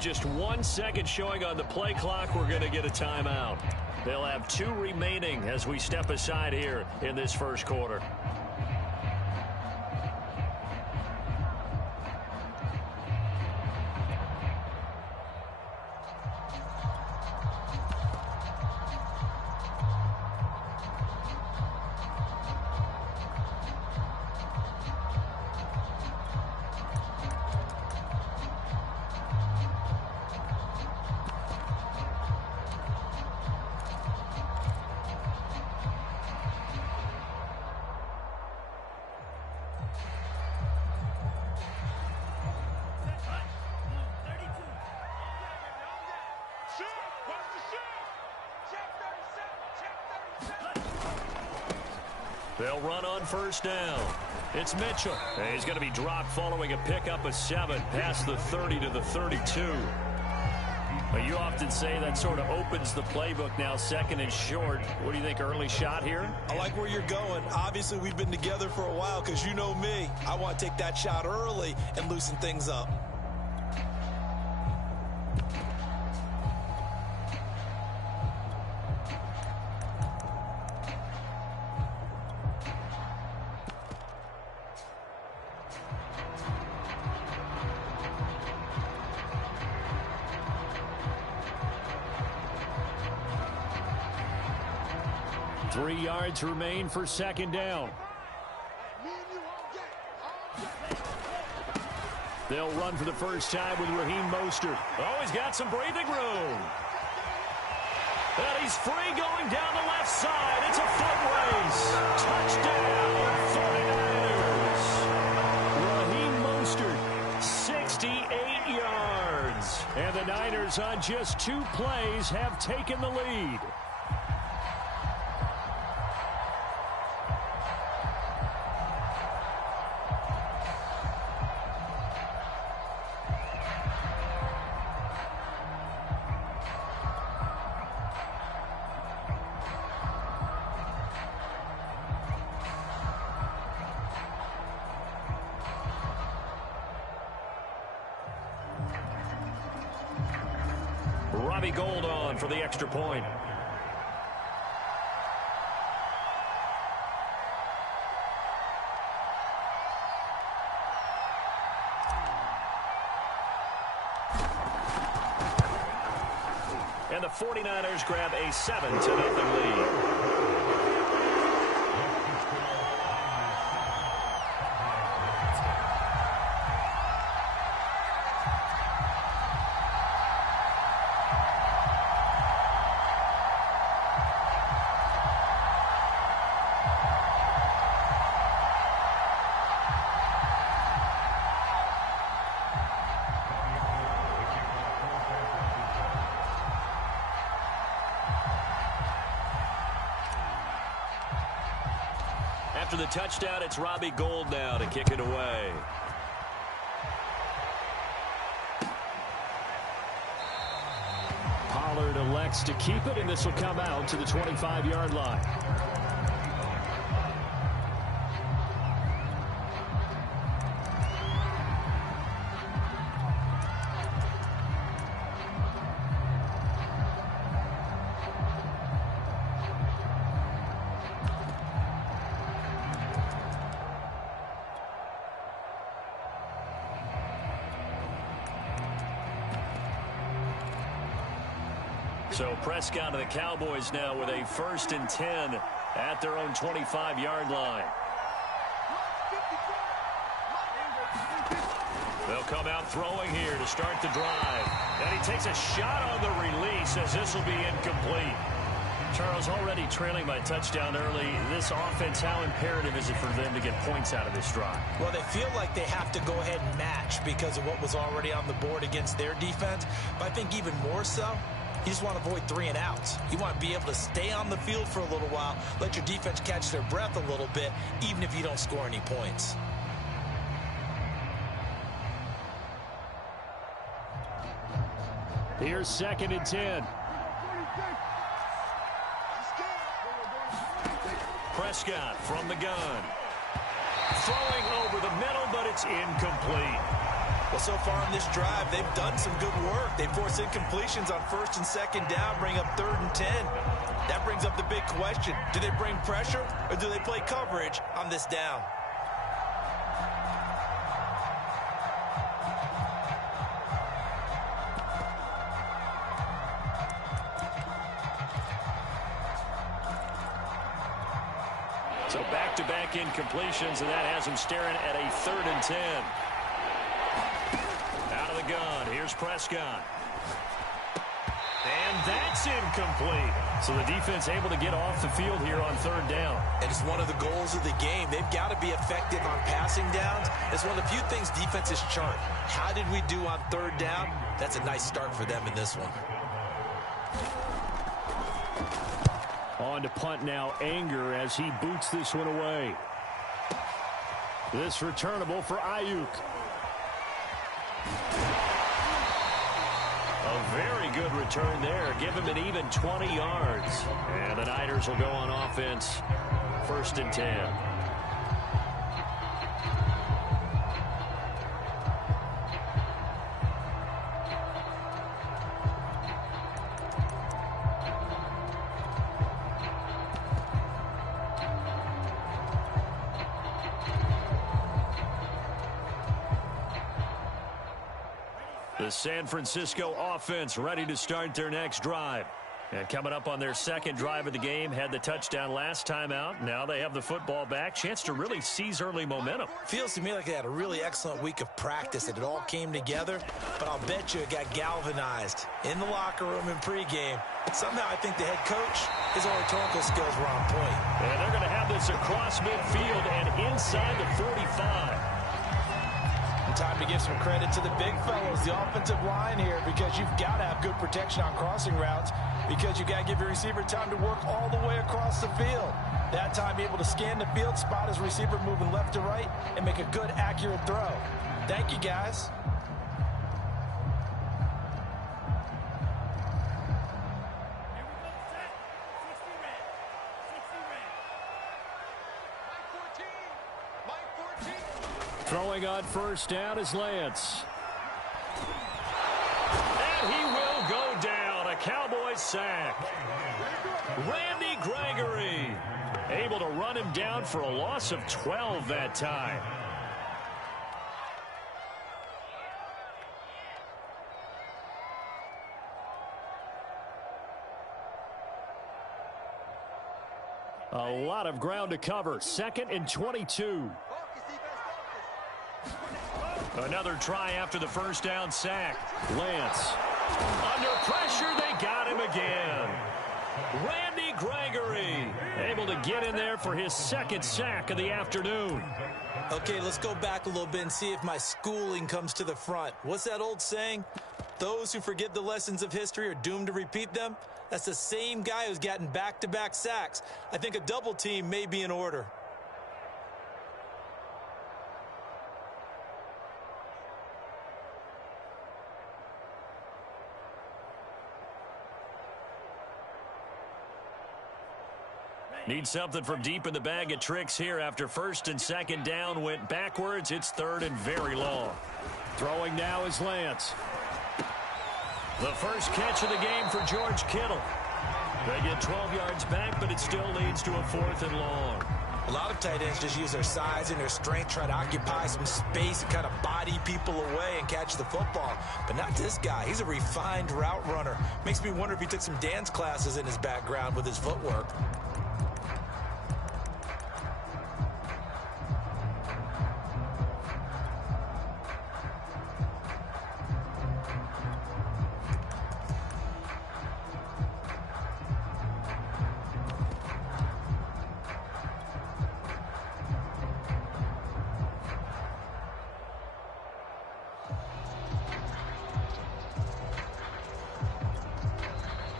With just 1 second showing on the play clock, we're going to get a timeout. They'll have 2 remaining as we step aside here in this first quarter. They'll run on first down. It's Mitchell. He's going to be dropped following a pickup of 7 past the 30 to the 32. But you often say that sort of opens the playbook now, second and short. What do you think, early shot here? I like where you're going. Obviously, we've been together for a while because you know me. I want to take that shot early and loosen things up. Remain for second down. They'll run for the first time with Raheem Mostert. Oh, he's got some breathing room. And he's free going down the left side. It's a foot race. Touchdown, 49ers. Raheem Mostert, 68 yards. And the Niners on just 2 plays have taken the lead. Gold on for the extra point. And the 49ers grab a 7-0 lead. After the touchdown, it's Robbie Gould now to kick it away. Pollard elects to keep it, and this will come out to the 25-yard line. So Prescott and the Cowboys now with a 1st and 10 at their own 25-yard line. They'll come out throwing here to start the drive. And he takes a shot on the release as this will be incomplete. Charles, already trailing by touchdown early. This offense, how imperative is it for them to get points out of this drive? Well, they feel like they have to go ahead and match because of what was already on the board against their defense. But I think even more so, you just want to avoid 3 and outs. You want to be able to stay on the field for a little while, let your defense catch their breath a little bit, even if you don't score any points. Here's 2nd and 10. Prescott from the gun. Throwing over the middle, but it's incomplete. Well, so far on this drive, they've done some good work. They forced incompletions on 1st and 2nd down, bring up 3rd and 10. That brings up the big question. Do they bring pressure or do they play coverage on this down? So back-to-back incompletions, and that has him staring at a 3rd and 10. Out of the gun, here's Prescott. And that's incomplete. So the defense able to get off the field here on 3rd down. And it's one of the goals of the game. They've got to be effective on passing downs. It's one of the few things defenses chart. How did we do on 3rd down? That's a nice start for them in this one. On to punt now, Anger, as he boots this one away. This returnable for Ayuk. A very good return there. Give him an even 20 yards. And the Niners will go on offense. 1st and 10. The San Francisco offense ready to start their next drive. And coming up on their 2nd drive of the game, had the touchdown last time out. Now they have the football back. Chance to really seize early momentum. Feels to me like they had a really excellent week of practice. It all came together, but I'll bet you it got galvanized in the locker room in pregame. Somehow I think the head coach, his oratorical skills were on point. And they're going to have this across midfield and inside the 45. Time to give some credit to the big fellows, the offensive line here, because you've got to have good protection on crossing routes, because you've got to give your receiver time to work all the way across the field. That time, be able to scan the field, spot his receiver moving left to right, and make a good, accurate throw. Thank you, guys. Throwing on 1st down is Lance. And he will go down. A Cowboys sack. Randy Gregory able to run him down for a loss of 12 that time. A lot of ground to cover. 2nd and 22. Another try after the 1st down sack. Lance. Under pressure, they got him again. Randy Gregory able to get in there for his 2nd sack of the afternoon. Okay, let's go back a little bit and see if my schooling comes to the front. What's that old saying? Those who forget the lessons of history are doomed to repeat them. That's the same guy who's gotten back-to-back sacks. I think a double team may be in order. Need something from deep in the bag of tricks here after 1st and 2nd down went backwards. It's 3rd and very long. Throwing now is Lance. The first catch of the game for George Kittle. They get 12 yards back, but it still leads to a 4th and long. A lot of tight ends just use their size and their strength, try to occupy some space and kind of body people away and catch the football. But not this guy. He's a refined route runner. Makes me wonder if he took some dance classes in his background with his footwork.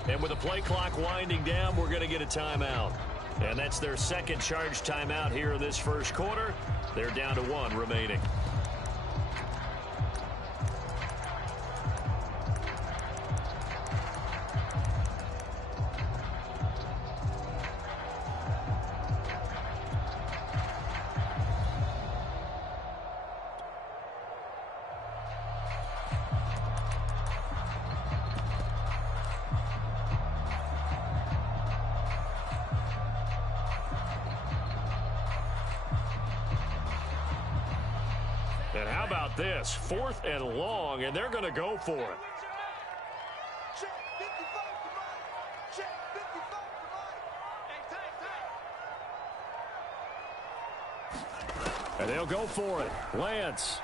And with the play clock winding down, we're going to get a timeout. And that's their 2nd charge timeout here in this 1st quarter. They're down to 1 remaining. And how about this? 4th and long, and they're going to go for it. And they'll go for it. Lance.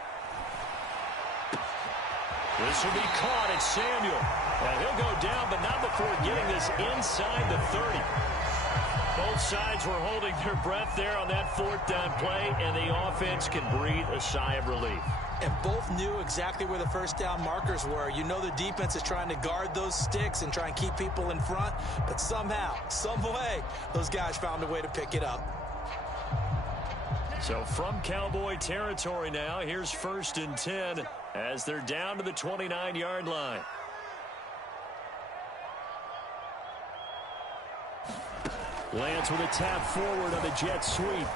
This will be caught. It's Samuel. And he'll go down, but not before getting this inside the 30. Both sides were holding their breath there on that 4th down play, and the offense can breathe a sigh of relief. And both knew exactly where the first down markers were. You know the defense is trying to guard those sticks and try and keep people in front, but somehow, some way, those guys found a way to pick it up. So from Cowboy territory now, here's 1st and 10 as they're down to the 29-yard line. Lance with a tap forward on the jet sweep.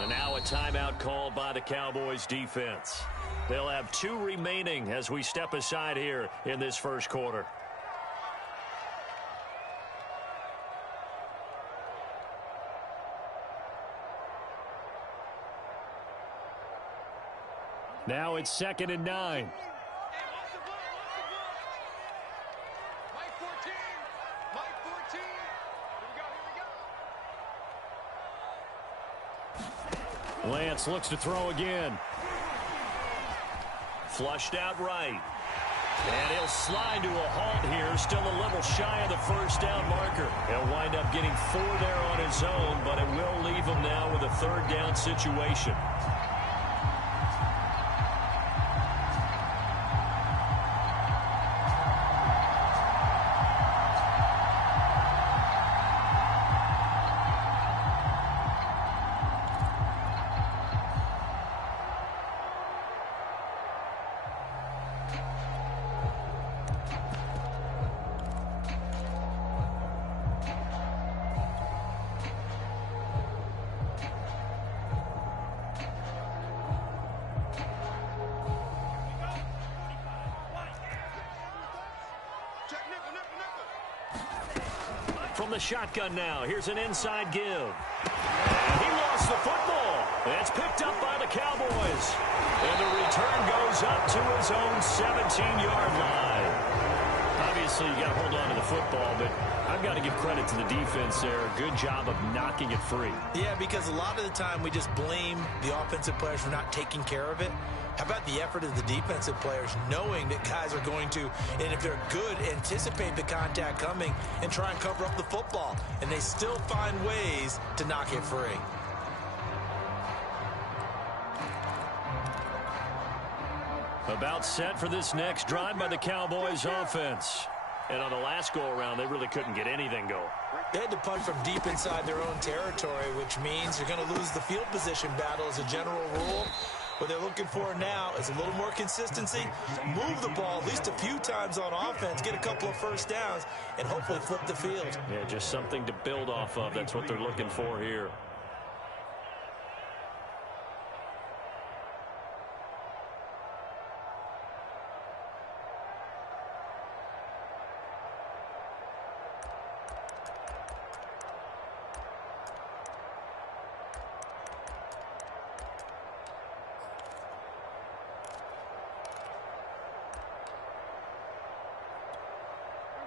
And now a timeout called by the Cowboys defense. They'll have 2 remaining as we step aside here in this first quarter. Now it's 2nd and 9. Lance looks to throw again. Flushed out right. And he'll slide to a halt here. Still a little shy of the first down marker. He'll wind up getting 4 there on his own, but it will leave him now with a 3rd down situation. From the shotgun now, here's an inside give. And he lost the football. It's picked up by the Cowboys. And the return goes up to his own 17-yard line. Obviously, you got to hold on to the football, but I've got to give credit to the defense there. Good job of knocking it free. Yeah, because a lot of the time we just blame the offensive players for not taking care of it. How about the effort of the defensive players knowing that guys are going to, and if they're good, anticipate the contact coming and try and cover up the football. And they still find ways to knock it free. About set for this next drive by the Cowboys offense. And on the last go-around, they really couldn't get anything going. They had to punt from deep inside their own territory, which means you're going to lose the field position battle as a general rule. What they're looking for now is a little more consistency, move the ball at least a few times on offense, get a couple of first downs, and hopefully flip the field. Yeah, just something to build off of. That's what they're looking for here.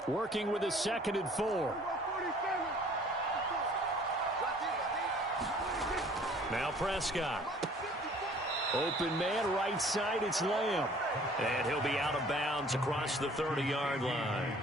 Working with a 2nd and 4. Now Prescott. Open man, right side, it's Lamb. And he'll be out of bounds across the 30-yard line.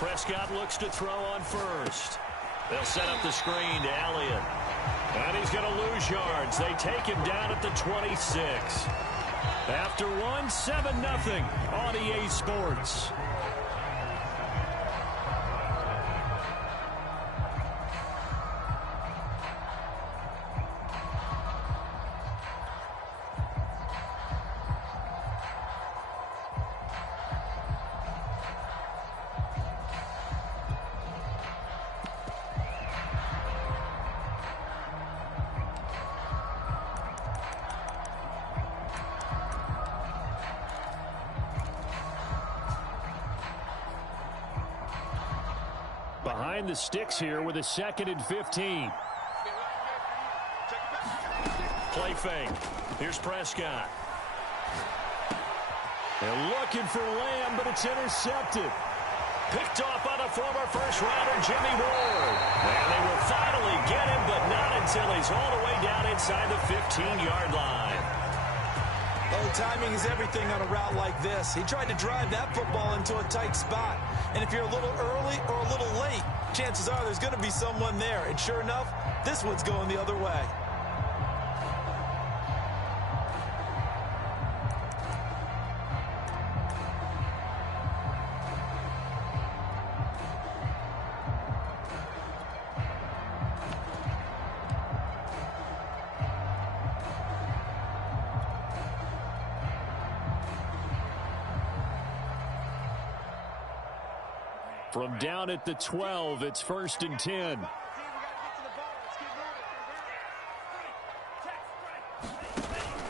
Prescott looks to throw on first. They'll set up the screen to Elliott. And he's going to lose yards. They take him down at the 26. After one, 7-0 on EA Sports. Behind the sticks here with a 2nd and 15. Play fake. Here's Prescott. They're looking for Lamb, but it's intercepted. Picked off by the former first-rounder Jimmy Ward. And they will finally get him, but not until he's all the way down inside the 15-yard line. Oh, timing is everything on a route like this. He tried to drive that football into a tight spot. And if you're a little early or a little late, chances are there's going to be someone there. And sure enough, this one's going the other way. From down at the 12, it's 1st and 10.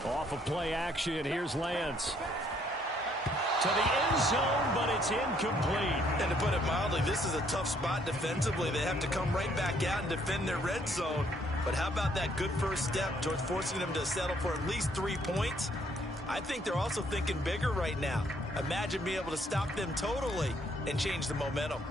Off of play action, here's Lance. To the end zone, but it's incomplete. And to put it mildly, this is a tough spot defensively. They have to come right back out and defend their red zone. But how about that good first step towards forcing them to settle for at least 3 points? I think they're also thinking bigger right now. Imagine being able to stop them totally and change the momentum.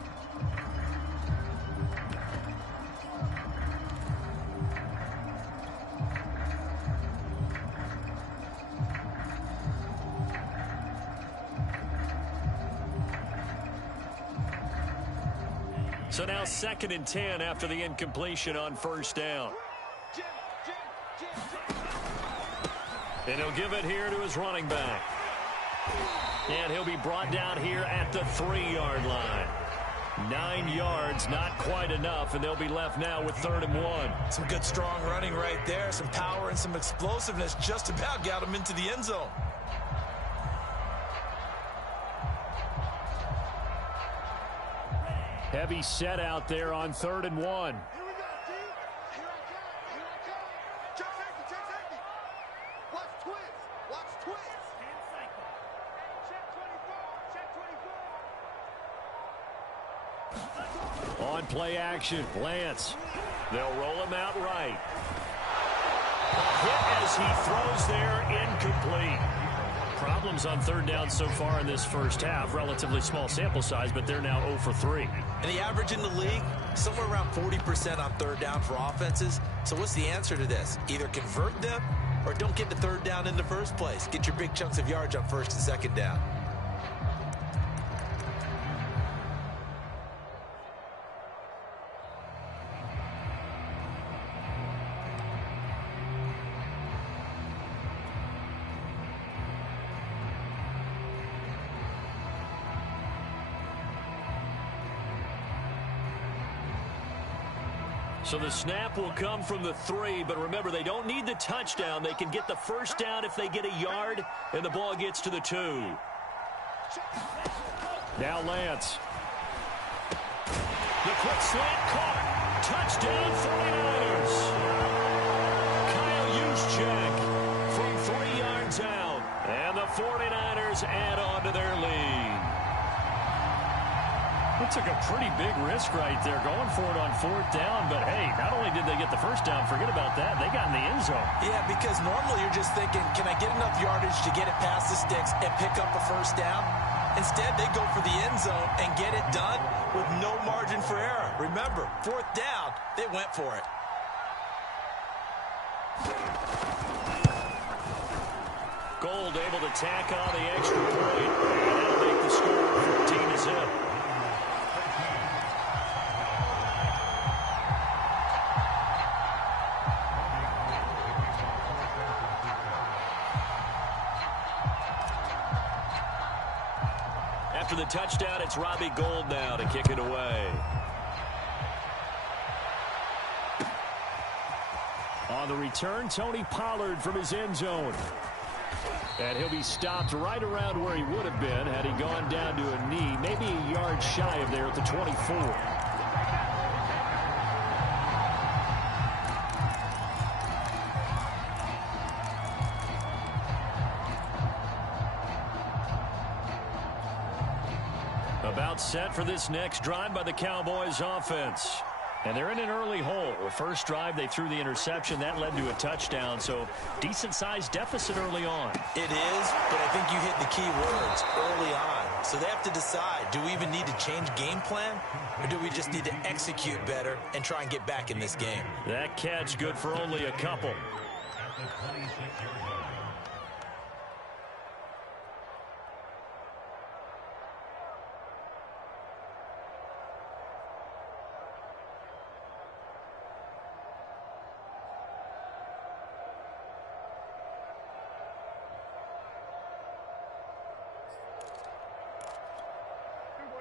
So now 2nd and 10 after the incompletion on first down. And he'll give it here to his running back. And he'll be brought down here at the 3-yard line. 9 yards, not quite enough, and they'll be left now with 3rd and 1. Some good strong running right there. Some power and some explosiveness just about got him into the end zone. Heavy set out there on 3rd and 1. On play action, Lance. They'll roll him out right. Hit as he throws there, incomplete. Problems on 3rd down so far in this first half. Relatively small sample size, but they're now 0 for 3. And the average in the league, somewhere around 40% on 3rd down for offenses. So what's the answer to this? Either convert them or don't get the 3rd down in the first place. Get your big chunks of yards on 1st and 2nd down. So the snap will come from the 3, but remember, they don't need the touchdown. They can get the 1st down if they get a yard, and the ball gets to the 2. Now Lance. The quick slant caught. Touchdown 49ers. Kyle Juszczyk from 3 yards out. And the 49ers add on to their lead. It took a pretty big risk right there going for it on 4th down. But, hey, not only did they get the 1st down, forget about that, they got in the end zone. Yeah, because normally you're just thinking, can I get enough yardage to get it past the sticks and pick up a 1st down? Instead, they go for the end zone and get it done with no margin for error. Remember, 4th down, they went for it. Gold able to tack on the extra point. And that'll make the score 14-0. after the touchdown, it's Robbie Gould now to kick it away. On the return, Tony Pollard from his end zone. And he'll be stopped right around where he would have been had he gone down to a knee, maybe a yard shy of there at the 24. About set for this next drive by the Cowboys offense. And they're in an early hole. The first drive, they threw the interception. That led to a touchdown, so decent-sized deficit early on. It is, but I think you hit the key words, early on. So they have to decide, do we even need to change game plan, or do we just need to execute better and try and get back in this game? That catch good for only a couple.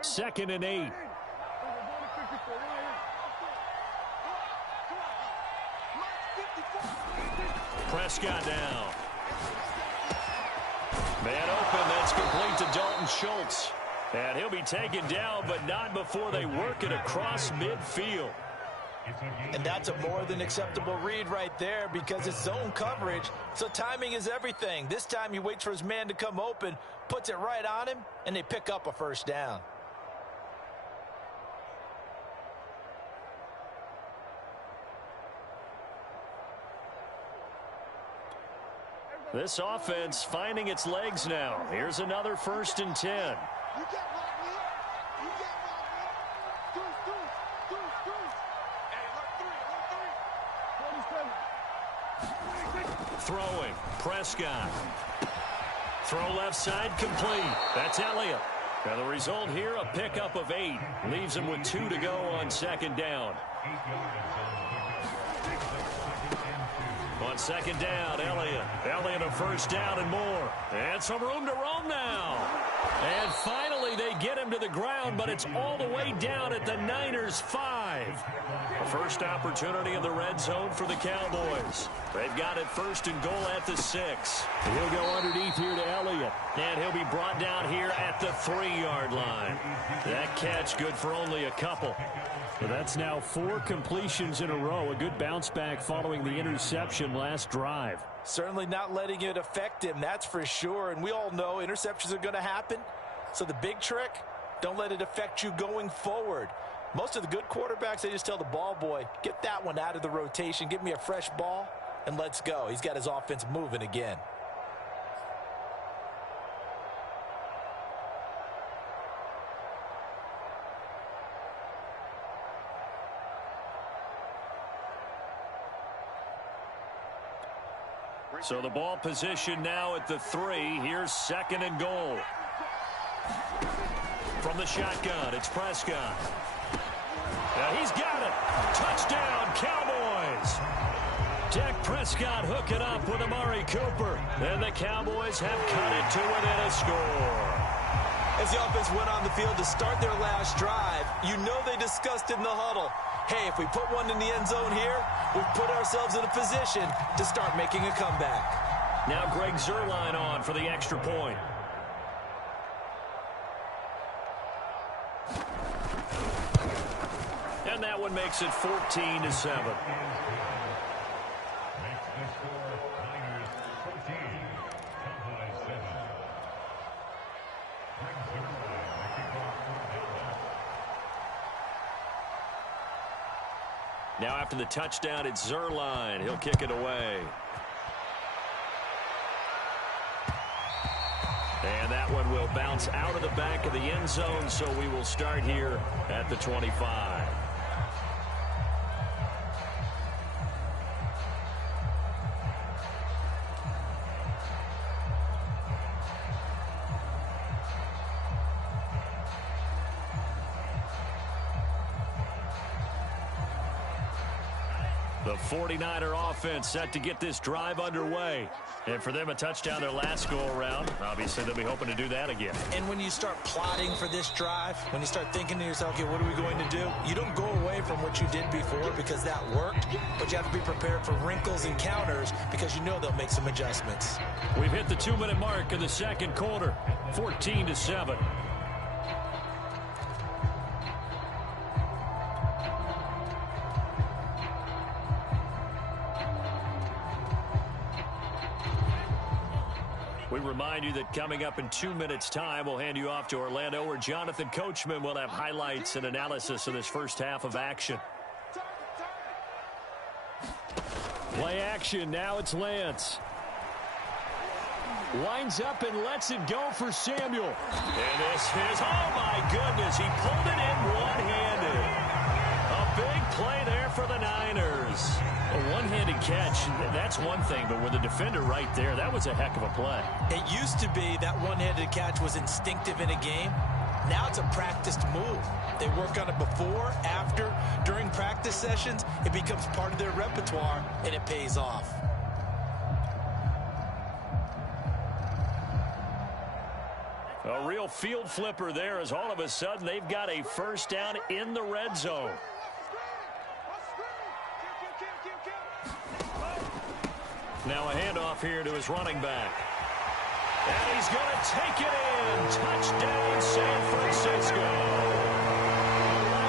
Second and 8. Prescott down. Man open, that's complete to Dalton Schultz. And he'll be taken down, but not before they work it across midfield. And that's a more than acceptable read right there because it's zone coverage, so timing is everything. This time he waits for his man to come open, puts it right on him, and they pick up a first down. This offense finding its legs now. Here's another 1st and 10. Throwing, Prescott. Throw left side complete. That's Elliott. And the result here, a pickup of 8. Leaves him with 2 to go on 2nd down. On 2nd down, Elliott. Elliott a first down and more. And some room to roam now. And finally they get him to the ground, but it's all the way down at the Niners' 5. A first opportunity in the red zone for the Cowboys. They've got it 1st and goal at the 6. He'll go underneath here to Elliott. And he'll be brought down here at the 3-yard line. That catch good for only a couple. So that's now 4 completions in a row. A good bounce back following the interception last drive. Certainly not letting it affect him, that's for sure. And we all know interceptions are going to happen. So the big trick, don't let it affect you going forward. Most of the good quarterbacks, they just tell the ball boy, get that one out of the rotation, give me a fresh ball, and let's go. He's got his offense moving again. So the ball position now at the 3. Here's 2nd and goal. From the shotgun, it's Prescott. Now he's got it. Touchdown, Cowboys. Dak Prescott hooking up with Amari Cooper. And the Cowboys have cut it to within a score. As the offense went on the field to start their last drive, you know they discussed in the huddle, hey, if we put one in the end zone here, we've put ourselves in a position to start making a comeback. Now Greg Zuerlein on for the extra point. And that one makes it 14-7. Now after the touchdown, it's Zuerlein. He'll kick it away. And that one will bounce out of the back of the end zone, so we will start here at the 25. The 49er offense set to get this drive underway. And for them, a touchdown their last go-around. Obviously, they'll be hoping to do that again. And when you start plotting for this drive, when you start thinking to yourself, okay, what are we going to do? You don't go away from what you did before because that worked, but you have to be prepared for wrinkles and counters because you know they'll make some adjustments. We've hit the 2-minute mark in the second quarter, 14-7. We remind you that coming up in 2 minutes' time, we'll hand you off to Orlando, where Jonathan Coachman will have highlights and analysis of this first half of action. Play action. Now it's Lance. Winds up and lets it go for Samuel. And this is, oh my goodness, he pulled it in one-handed. A big play there for the Niners. A one-handed catch, that's one thing, but with a defender right there, that was a heck of a play. It used to be that one-handed catch was instinctive in a game. Now it's a practiced move. They work on it before, after, during practice sessions. It becomes part of their repertoire, and it pays off. A real field flipper there, as all of a sudden they've got a first down in the red zone. Now a handoff here to his running back. And he's going to take it in. Touchdown, San Francisco.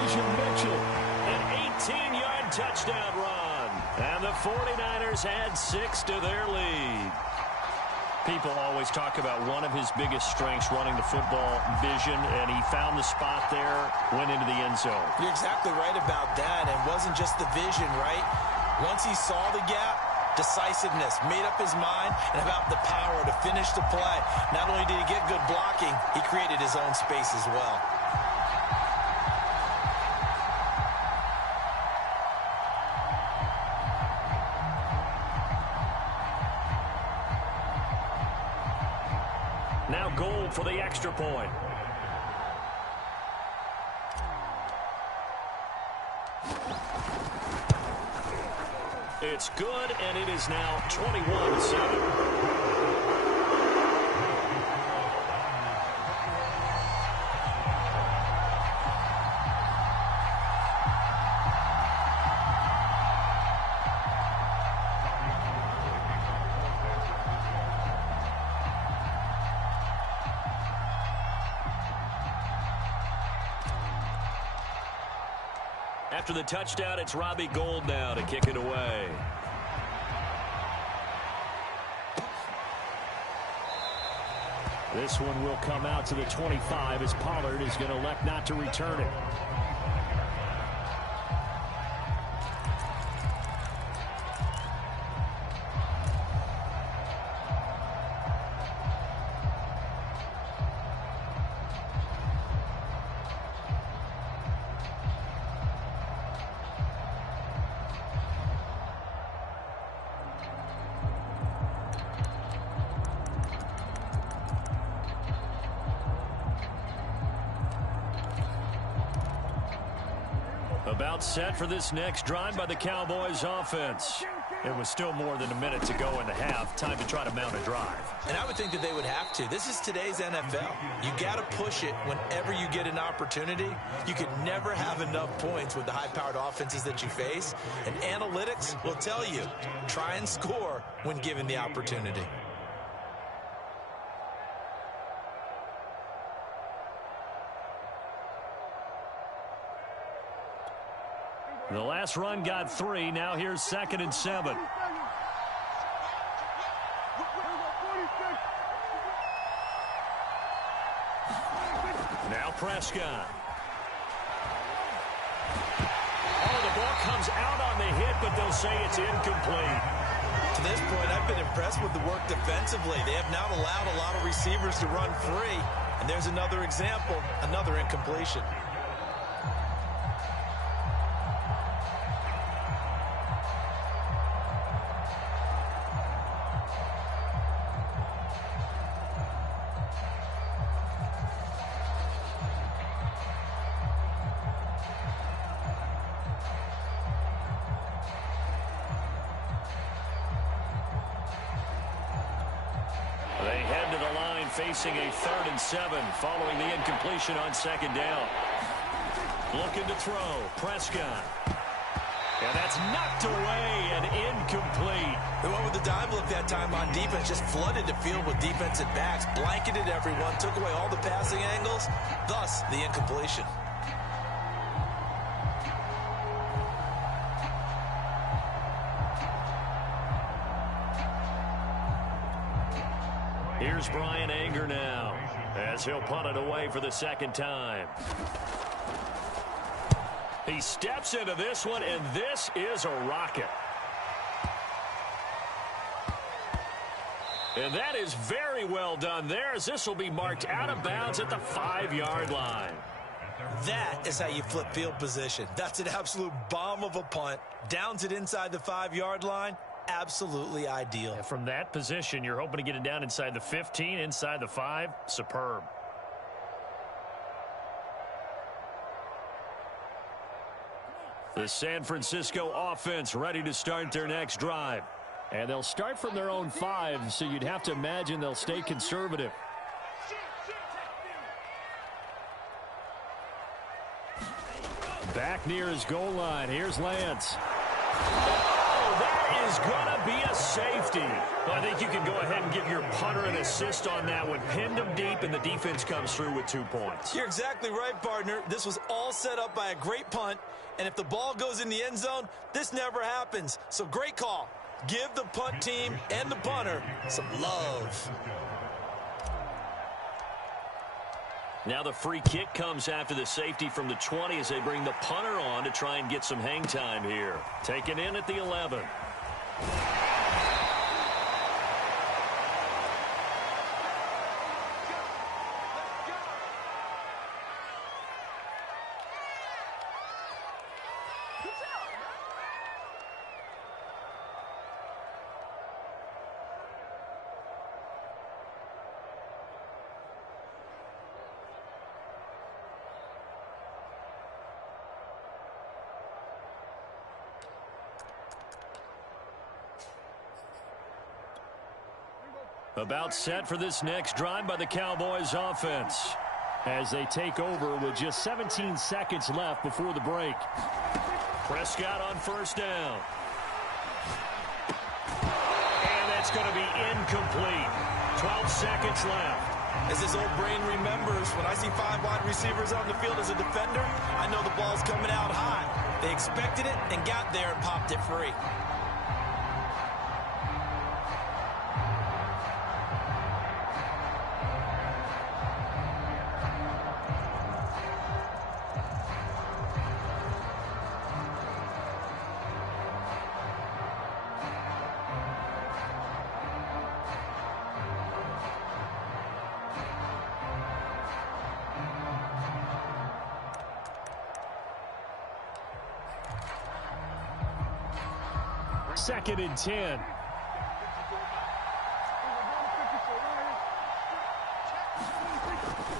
Elijah Mitchell, an 18-yard touchdown run. And the 49ers add 6 to their lead. People always talk about one of his biggest strengths, running the football, vision, and he found the spot there, went into the end zone. You're exactly right about that, and it wasn't just the vision, right? Once he saw the gap, decisiveness, made up his mind, and about the power to finish the play. Not only did he get good blocking, he created his own space as well. Now Gold for the extra point. It's good, and it is now 21-7. After the touchdown, it's Robbie Gould now to kick it away. This one will come out to the 25 as Pollard is going to elect not to return it. About set for this next drive by the Cowboys offense. It was still more than a minute to go in the half. Time to try to mount a drive. And I would think that they would have to. This is today's NFL. You got to push it whenever you get an opportunity. You can never have enough points with the high-powered offenses that you face. And analytics will tell you, try and score when given the opportunity. The last run got 3. Now here's 2nd and 7. Now Prescott. Oh, the ball comes out on the hit, but they'll say it's incomplete. To this point, I've been impressed with the work defensively. They have not allowed a lot of receivers to run free. And there's another example, another incompletion. facing a 3rd and 7 following the incompletion on 2nd down. Looking to throw. Prescott. And that's knocked away and incomplete. They went with the dime look that time on defense. Just flooded the field with defensive backs. Blanketed everyone. Took away all the passing angles. Thus, the incompletion. Here's Brian Anger now as he'll punt it away for the 2nd time. He steps into this one, and this is a rocket. And that is very well done there, as this will be marked out of bounds at the 5-yard line. That is how you flip field position. That's an absolute bomb of a punt. Downs it inside the 5-yard line. Absolutely ideal. And from that position, you're hoping to get it down inside the 15, inside the 5. Superb. The San Francisco offense ready to start their next drive. And they'll start from their own 5, so you'd have to imagine they'll stay conservative. Back near his goal line. Here's Lance. Oh, that is going to be a safety. Well, I think you can go ahead and give your punter an assist on that one. Pinned him deep, and the defense comes through with 2 points. You're exactly right, partner. This was all set up by a great punt, and if the ball goes in the end zone, this never happens. So great call. Give the punt team and the punter some love. Now the free kick comes after the safety from the 20 as they bring the punter on to try and get some hang time here. Taken in at the 11. About set for this next drive by the Cowboys offense as they take over with just 17 seconds left before the break. Prescott on 1st down. And that's going to be incomplete. 12 seconds left. As his old brain remembers, when I see 5 wide receivers on the field as a defender, I know the ball's coming out high. They expected it and got there and popped it free. Second and 10.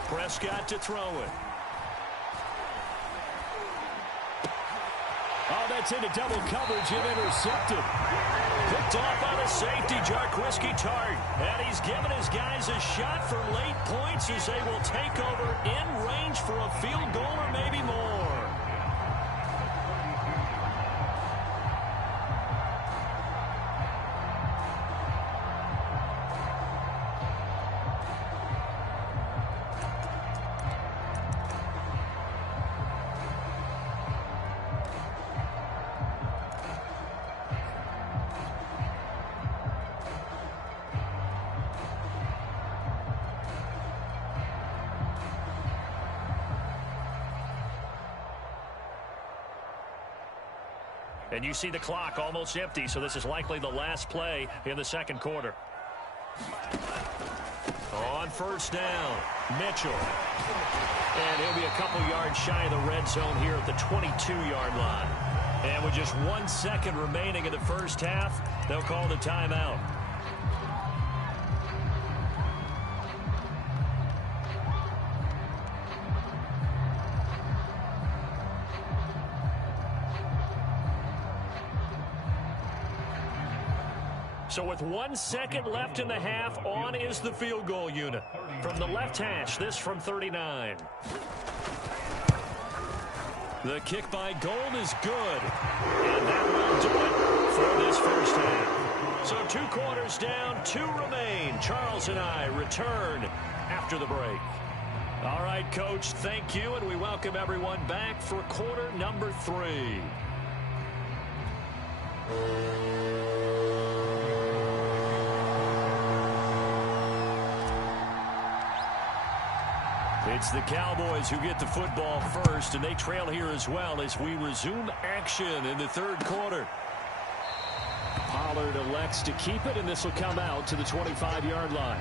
Prescott to throw it. Oh, that's into double coverage and intercepted. Picked off by the safety, Jarquiski Tart. And he's given his guys a shot for late points as they will take over in range for a field goal or maybe more. And you see the clock almost empty, so this is likely the last play in the 2nd quarter. On 1st down, Mitchell. And he'll be a couple yards shy of the red zone here at the 22-yard line. And with just 1 second remaining in the first half, they'll call the timeout. So with 1 second left in the half, on is the field goal unit. From the left hash, this from 39. The kick by Gold is good. And that will do it for this first half. So 2 quarters down, 2 remain. Charles and I return after the break. All right, Coach, thank you, and we welcome everyone back for quarter number 3. It's the Cowboys who get the football first, and they trail here as well as we resume action in the third quarter. Pollard elects to keep it, and this will come out to the 25-yard line.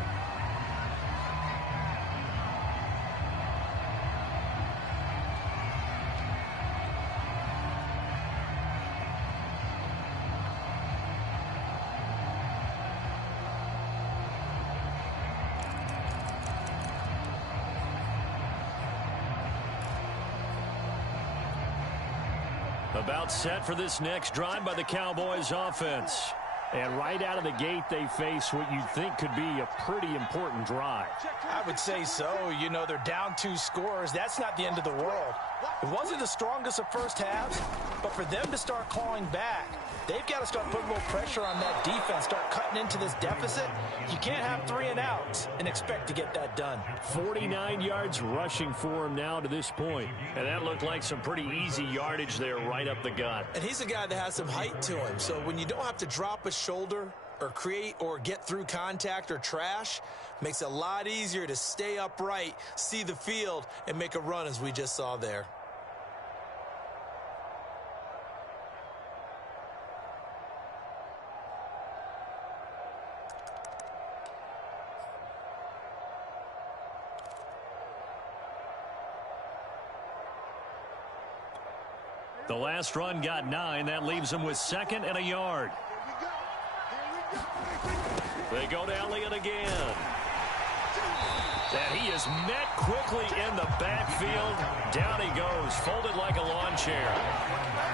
About set for this next drive by the Cowboys offense. And right out of the gate, they face what you'd think could be a pretty important drive. I would say so. You know, they're down 2 scores. That's not the end of the world. It wasn't the strongest of first halves, but for them to start clawing back, they've got to start putting a little pressure on that defense, start cutting into this deficit. You can't have 3 and outs and expect to get that done. 49 yards rushing for him now to this point. And that looked like some pretty easy yardage there right up the gut. And he's a guy that has some height to him. So when you don't have to drop a shoulder or create or get through contact or trash, makes it a lot easier to stay upright, see the field, and make a run as we just saw there. The last run got 9. That leaves them with 2nd and a yard. They go to Elliott again. And he is met quickly in the backfield. Down he goes, folded like a lawn chair.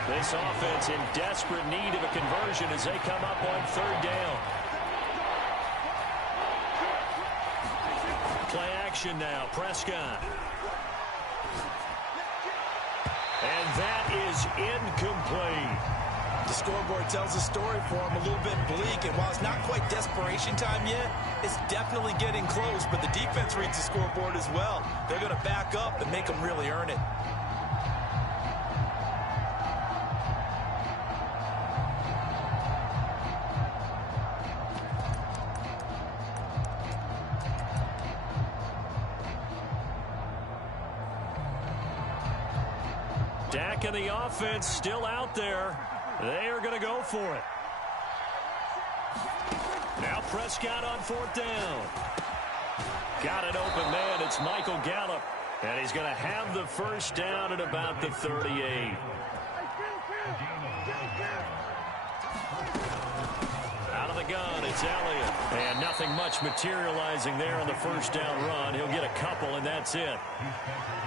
This offense in desperate need of a conversion as they come up on 3rd down. Play action now, Prescott. And that is incomplete. The scoreboard tells a story for him, a little bit bleak, and while it's not quite desperation time yet, it's definitely getting close, but the defense reads the scoreboard as well. They're going to back up and make them really earn it. Dak and the offense still out there. They are going to go for it. Now Prescott on 4th down. Got an open man. It's Michael Gallup. And he's going to have the first down at about the 38. Out of the gun, it's Elliott. And nothing much materializing there on the first down run. He'll get a couple, and that's it.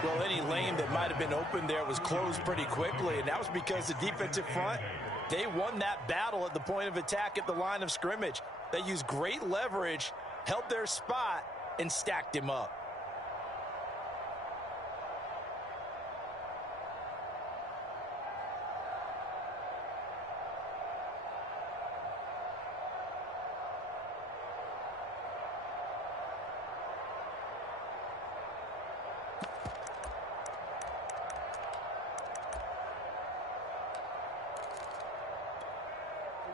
Well, any lane that might have been open there was closed pretty quickly, and that was because the defensive front, they won that battle at the point of attack at the line of scrimmage. They used great leverage, held their spot, and stacked him up.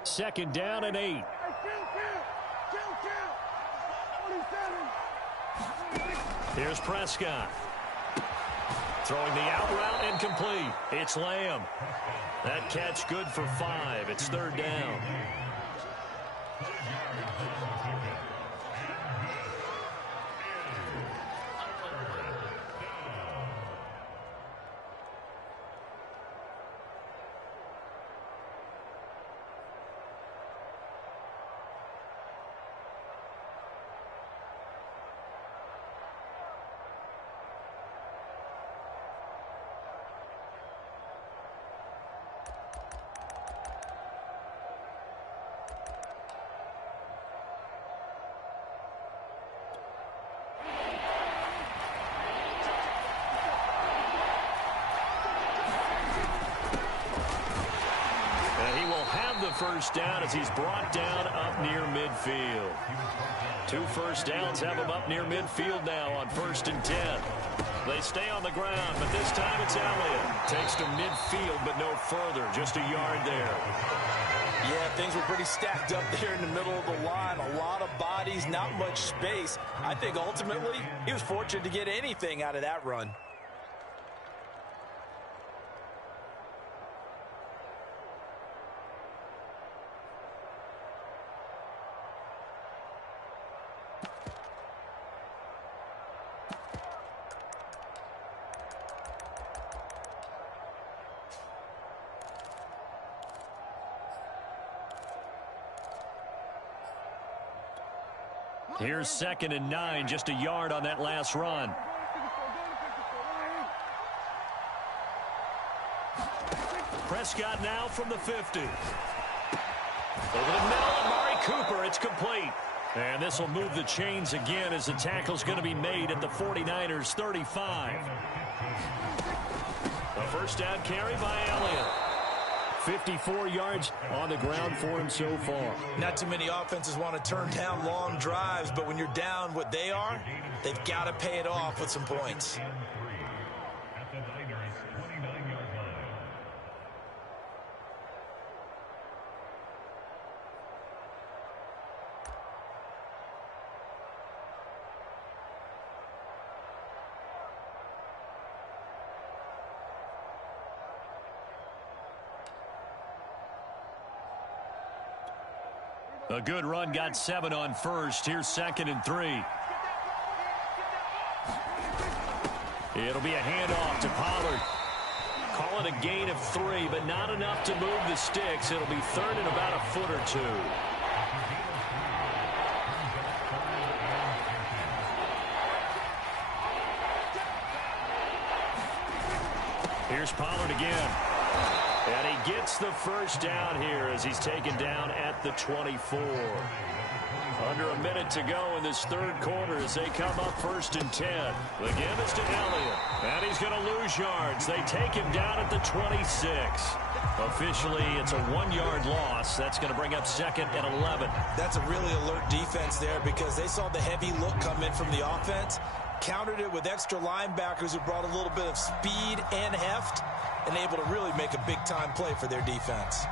Second down and 8. Here's Prescott. Throwing the out route incomplete. It's Lamb. That catch good for 5. It's 3rd down. first down as he's brought down up near midfield. 2 first downs have him up near midfield now on 1st and 10. They stay on the ground, but this time it's Elliott. Takes to midfield, but no further. Just a yard there. Yeah, things were pretty stacked up there in the middle of the line. A lot of bodies, not much space. I think ultimately he was fortunate to get anything out of that run. Here's 2nd and 9, just a yard on that last run. Prescott now from the 50. Over the middle, and Mari Cooper, it's complete. And this will move the chains again as the tackle's going to be made at the 49ers 35. A first down carry by Elliott. 54 yards on the ground for him so far. Not too many offenses want to turn down long drives, but when you're down what they are, they've got to pay it off with some points. A good run, got 7 on first. Here's 2nd and 3. It'll be a handoff to Pollard. Call it a gain of 3, but not enough to move the sticks. It'll be 3rd and about a foot or 2. Here's Pollard again. And he gets the first down here as he's taken down at the 24. Under a minute to go in this 3rd quarter as they come up 1st and 10. The give is to Elliott. And he's going to lose yards. They take him down at the 26. Officially, it's a 1-yard loss. That's going to bring up 2nd and 11. That's a really alert defense there because they saw the heavy look come in from the offense, countered it with extra linebackers who brought a little bit of speed and heft, and able to really make a big-time play for their defense.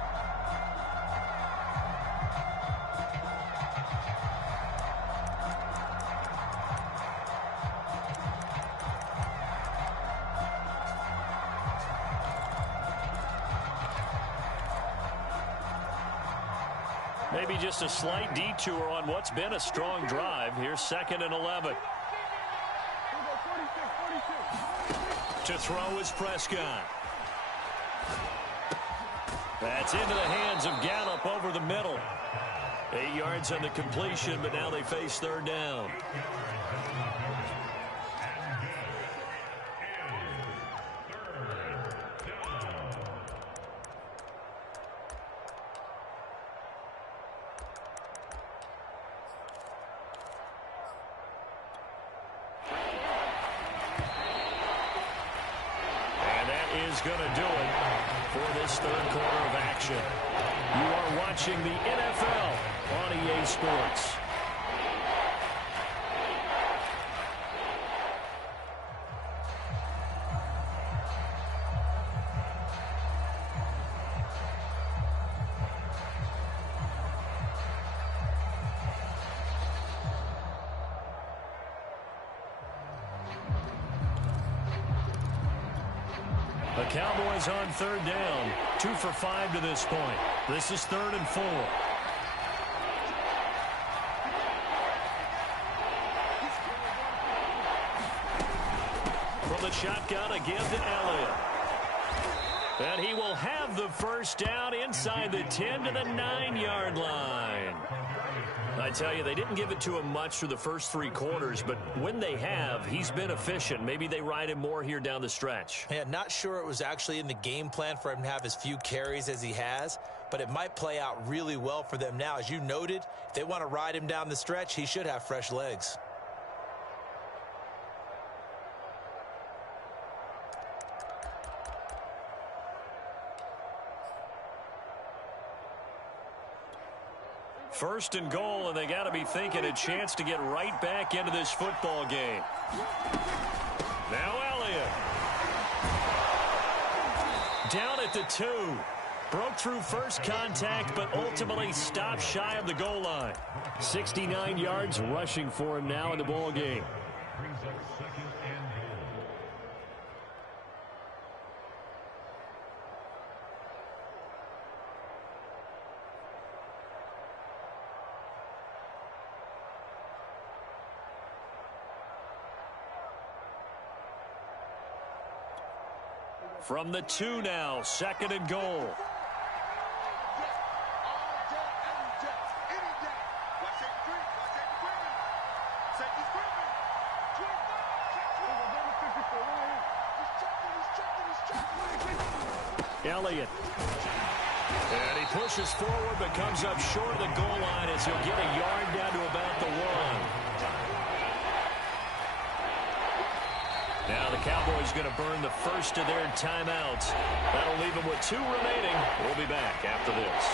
Maybe just a slight detour on what's been a strong drive. Here's 2nd and 11. To throw is Prescott. That's into the hands of Gallup over the middle. 8 yards on the completion, but now they face 3rd down. And that is going to do it for this 3rd quarter of action. You are watching the NFL on EA Sports. The Cowboys on 3rd down. 2 for 5 to this point. This is 3rd and 4. From the shotgun, a give to Elliott. And he will have the first down inside the 10 to the 9-yard line. I tell you, they didn't give it to him much through the first 3 quarters, but when they have, he's been efficient. Maybe they ride him more here down the stretch. Yeah, not sure it was actually in the game plan for him to have as few carries as he has, but it might play out really well for them now. As you noted, if they want to ride him down the stretch, he should have fresh legs. First and goal, and they got to be thinking a chance to get right back into this football game. Now Elliott. Down at the 2. Broke through first contact, but ultimately stopped shy of the goal line. 69 yards rushing for him now in the ball game. From the 2 now, 2nd and goal. Elliott. And he pushes forward but comes up short of the goal line as he'll get a yard down to about the 1. Now the Cowboys going to burn the first of their timeouts. That'll leave them with 2 remaining. We'll be back after this.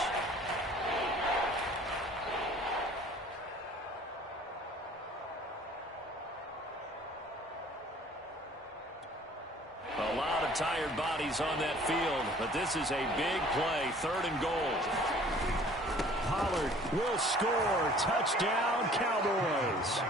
A lot of tired bodies on that field, but this is a big play. 3rd and goal. Pollard will score. Touchdown, Cowboys.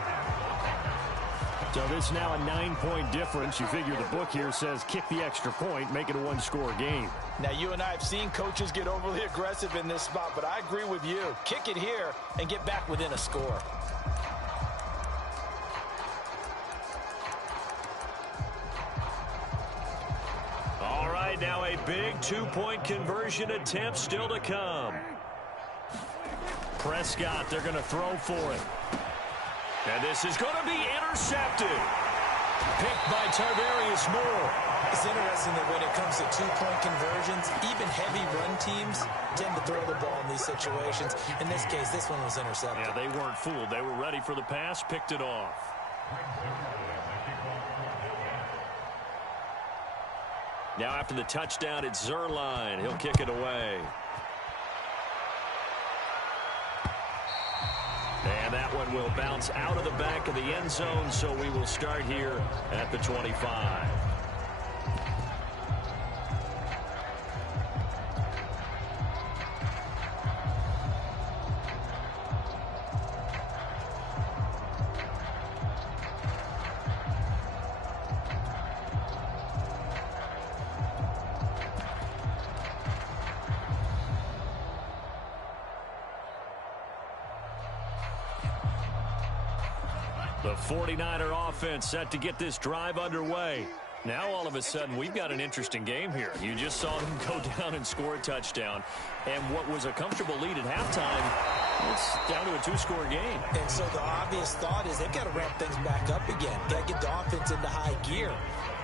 So this is now a 9-point difference. You figure the book here says kick the extra point, make it a 1-score game. Now, you and I have seen coaches get overly aggressive in this spot, but I agree with you. Kick it here and get back within a score. All right, now a big 2-point conversion attempt still to come. Prescott, they're going to throw for it. And this is going to be intercepted. Picked by Tarvarius Moore. It's interesting that when it comes to 2-point conversions, even heavy run teams tend to throw the ball in these situations. In this case, this one was intercepted. Yeah, they weren't fooled. They were ready for the pass, picked it off. Now after the touchdown, it's Zerline. He'll kick it away. And that one will bounce out of the back of the end zone, so we will start here at the 25. The 49er offense set to get this drive underway. Now all of a sudden we've got an interesting game here. You just saw them go down and score a touchdown. And what was a comfortable lead at halftime, it's down to a 2-score game. And so the obvious thought is they've got to ramp things back up again. Got to get the offense into high gear.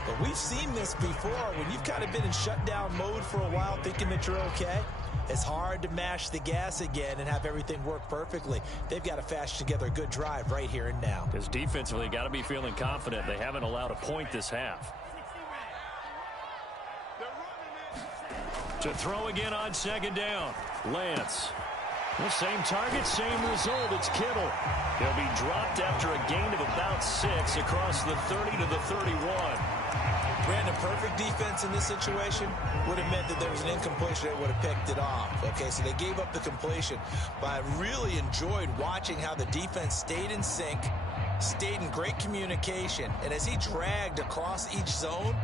But we've seen this before when you've kind of been in shutdown mode for a while thinking that you're okay. It's hard to mash the gas again and have everything work perfectly. They've got to fashion together a good drive right here and now. Because defensively, got to be feeling confident. They haven't allowed a point this half. To throw again on 2nd down. Lance. The same target, same result. It's Kittle. He'll be dropped after a gain of about 6 across the 30 to the 31. Brandon, perfect defense in this situation would have meant that there was an incompletion that would have picked it off. Okay, so they gave up the completion. But I really enjoyed watching how the defense stayed in sync, stayed in great communication. And as he dragged across each zone,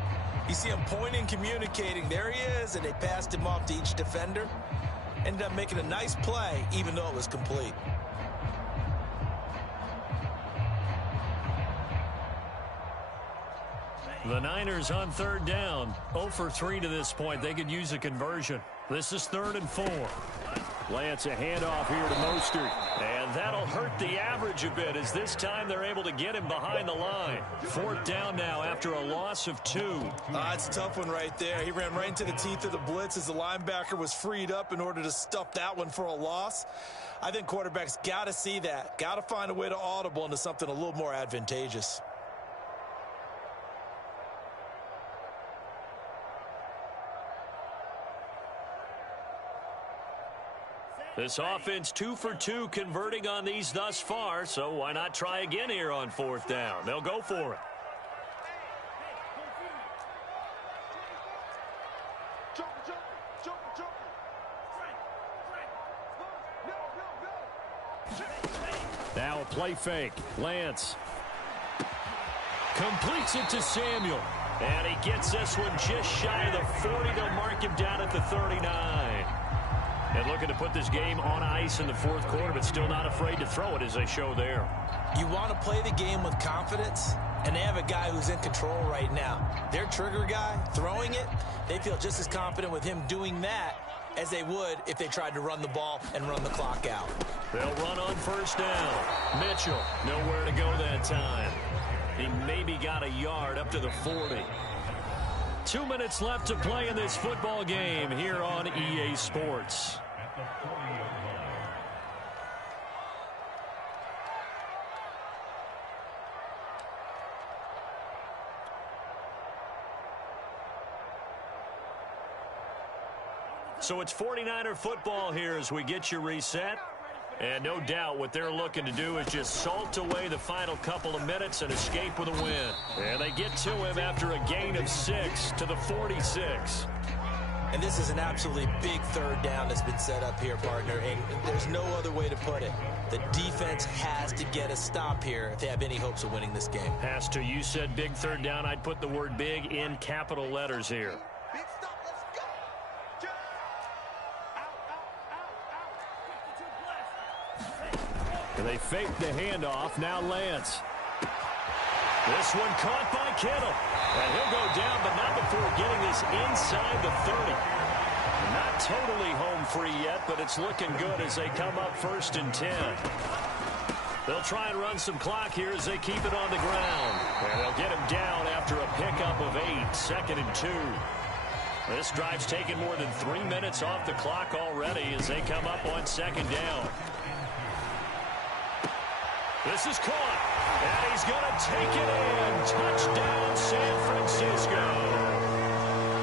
you see him pointing, communicating. There he is, and they passed him off to each defender. Ended up making a nice play, even though it was complete. The Niners on 3rd down. 0 for 3 to this point. They could use a conversion. This is 3rd and 4. Lance, a handoff here to Mostert. And that'll hurt the average a bit as this time they're able to get him behind the line. 4th down now after a loss of 2. It's a tough one right there. He ran right into the teeth of the blitz as the linebacker was freed up in order to stuff that one for a loss. I think quarterbacks got to see that. Got to find a way to audible into something a little more advantageous. This offense 2 for 2 converting on these thus far, so why not try again here on 4th down? They'll go for it. Now a play fake. Lance completes it to Samuel. And he gets this one just shy of the 40. They'll mark him down at the 39. And looking to put this game on ice in the 4th quarter, but still not afraid to throw it as they show there. You want to play the game with confidence, and they have a guy who's in control right now. Their trigger guy, throwing it, they feel just as confident with him doing that as they would if they tried to run the ball and run the clock out. They'll run on 1st down. Mitchell, nowhere to go that time. He maybe got a yard up to the 40. 2 minutes left to play in this football game here on EA Sports. So it's 49er football here as we get you reset. And no doubt what they're looking to do is just salt away the final couple of minutes and escape with a win. And they get to him after a gain of 6 to the 46. And this is an absolutely big 3rd down that's been set up here, partner. And there's no other way to put it. The defense has to get a stop here if they have any hopes of winning this game. Has to. You said big 3rd down. I'd put the word big in capital letters here. And they fake the handoff. Now Lance. This one caught by Kittle. And he'll go down, but not before getting this inside the 30. Not totally home free yet, but it's looking good as they come up 1st and 10. They'll try and run some clock here as they keep it on the ground. And they'll get him down after a pickup of 8, 2nd and 2. This drive's taken more than 3 minutes off the clock already as they come up on 2nd down. This is caught, and he's going to take it in. Touchdown, San Francisco.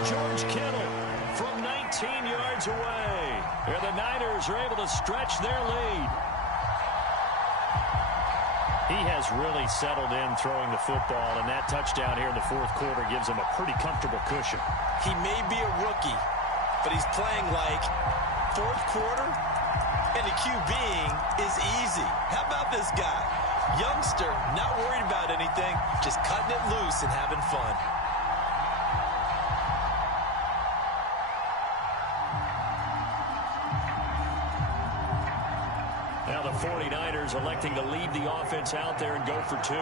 George Kittle from 19 yards away. And the Niners are able to stretch their lead. He has really settled in throwing the football, and that touchdown here in the 4th quarter gives him a pretty comfortable cushion. He may be a rookie, but he's playing like 4th quarter. And the QBing is easy. How about this guy? Youngster, not worried about anything, just cutting it loose and having fun. Now the 49ers electing to leave the offense out there and go for 2.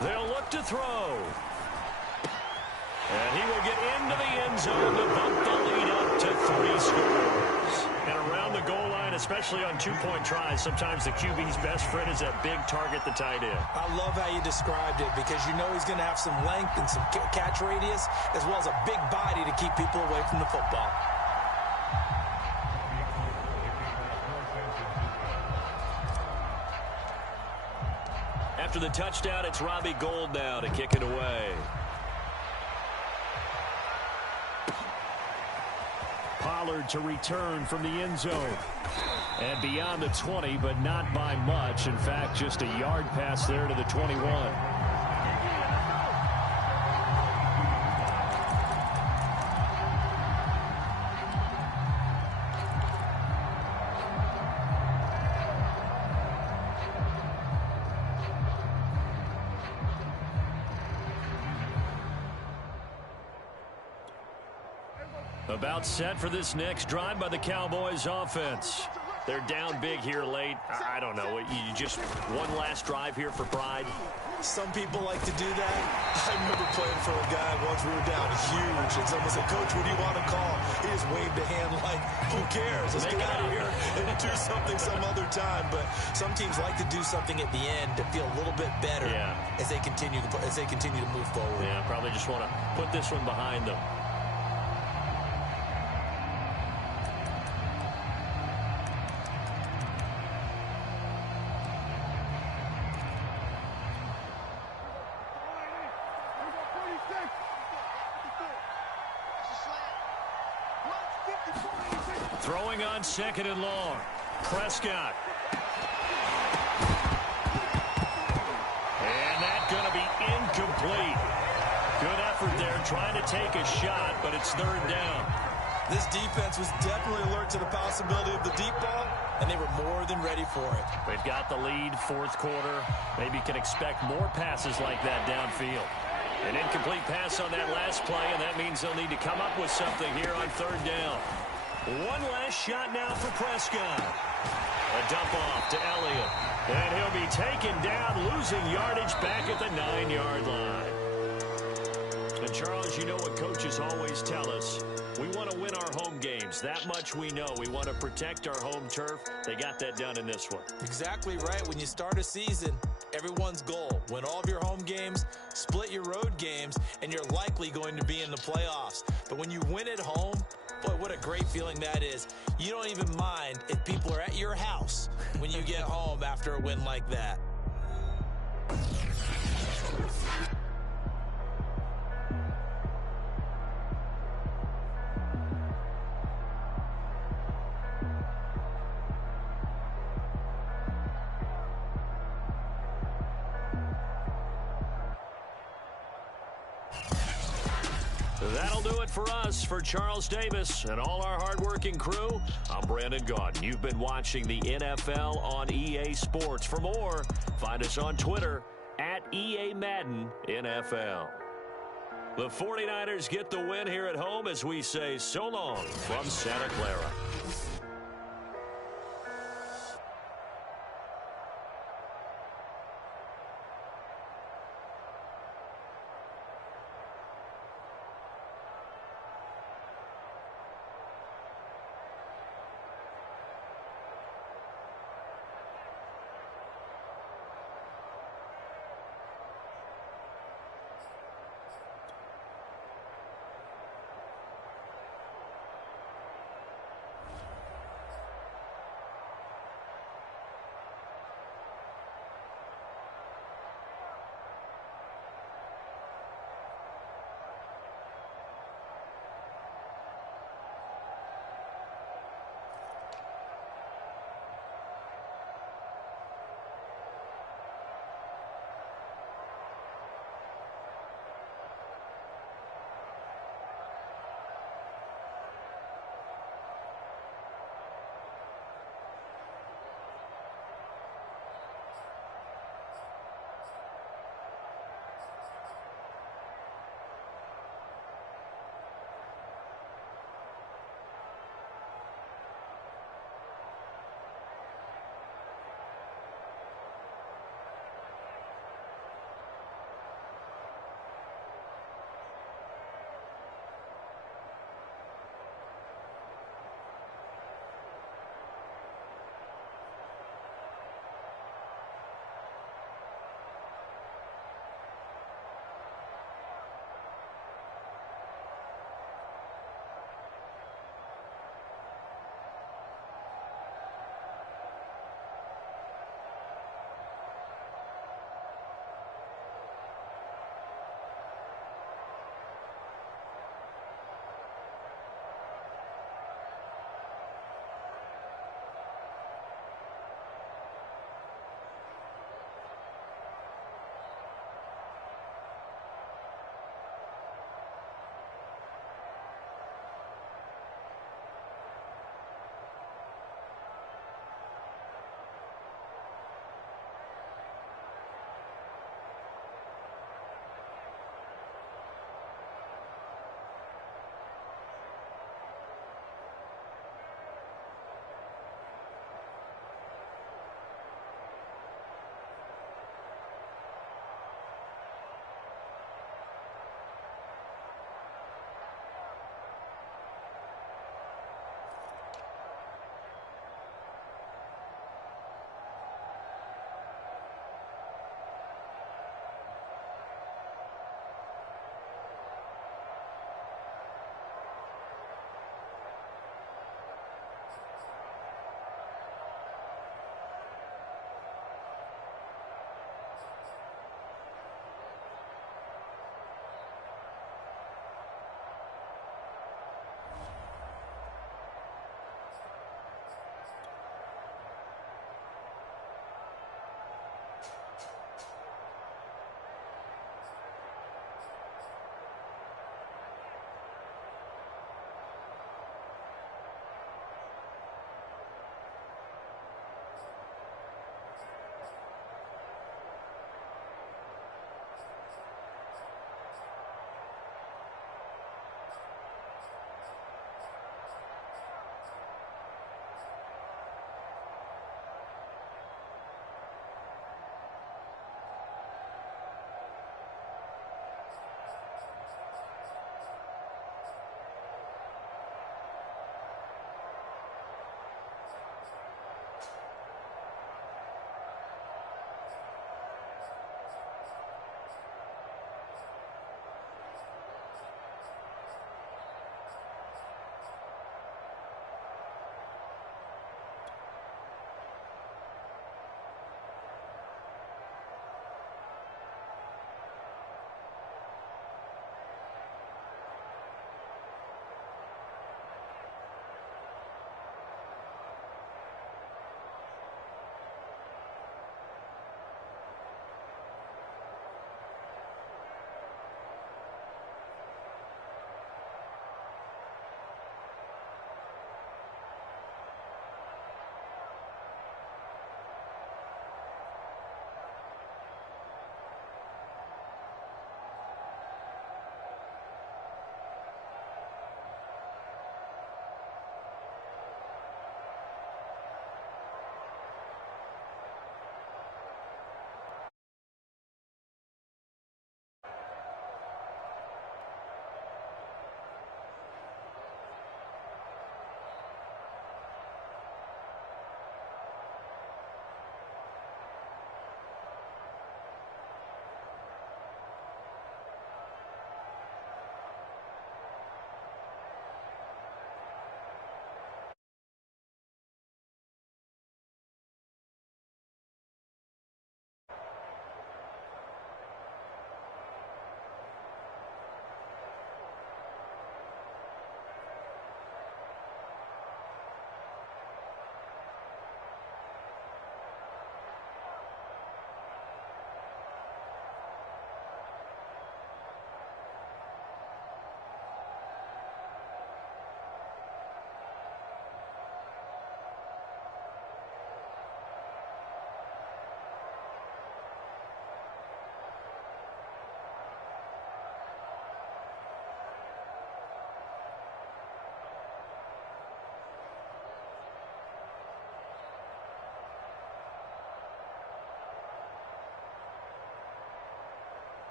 They'll look to throw. And he will get into the end zone to bump the lead up to 3 scores. And around the goal line, especially on 2-point tries, sometimes the QB's best friend is that big target, the tight end. I love how you described it because you know he's going to have some length and some catch radius as well as a big body to keep people away from the football. After the touchdown, it's Robbie Gould now to kick it away. Pollard to return from the end zone. And beyond the 20, but not by much. In fact, just a yard pass there to the 21. About set for this next drive by the Cowboys offense. They're down big here late. I don't know. You just one last drive here for pride. Some people like to do that. I remember playing for a guy once we were down huge, and someone said, "Coach, what do you want to call?" He just waved a hand like, "Who cares? Let's get out of here and do something some other time." But some teams like to do something at the end to feel a little bit better as they continue to move forward. Yeah, probably just want to put this one behind them. Throwing on 2nd and long. Prescott. And that's going to be incomplete. Good effort there trying to take a shot, but it's 3rd down. This defense was definitely alert to the possibility of the deep ball, and they were more than ready for it. They've got the lead, 4th quarter. Maybe can expect more passes like that downfield. An incomplete pass on that last play, and that means they'll need to come up with something here on 3rd down. One last shot now for Prescott. A dump off to Elliott. And he'll be taken down, losing yardage back at the 9-yard line. And Charles, you know what coaches always tell us. We want to win our home games. That much we know. We want to protect our home turf. They got that done in this one. Exactly right. When you start a season, everyone's goal: win all of your home games, split your road games, and you're likely going to be in the playoffs. But when you win at home, boy, what a great feeling that is. You don't even mind if people are at your house when you get home after a win like that. That'll do it for us. For Charles Davis and all our hardworking crew, I'm Brandon Gaudin. You've been watching the NFL on EA Sports. For more, find us on Twitter at EA Madden NFL. The 49ers get the win here at home as we say so long from Santa Clara.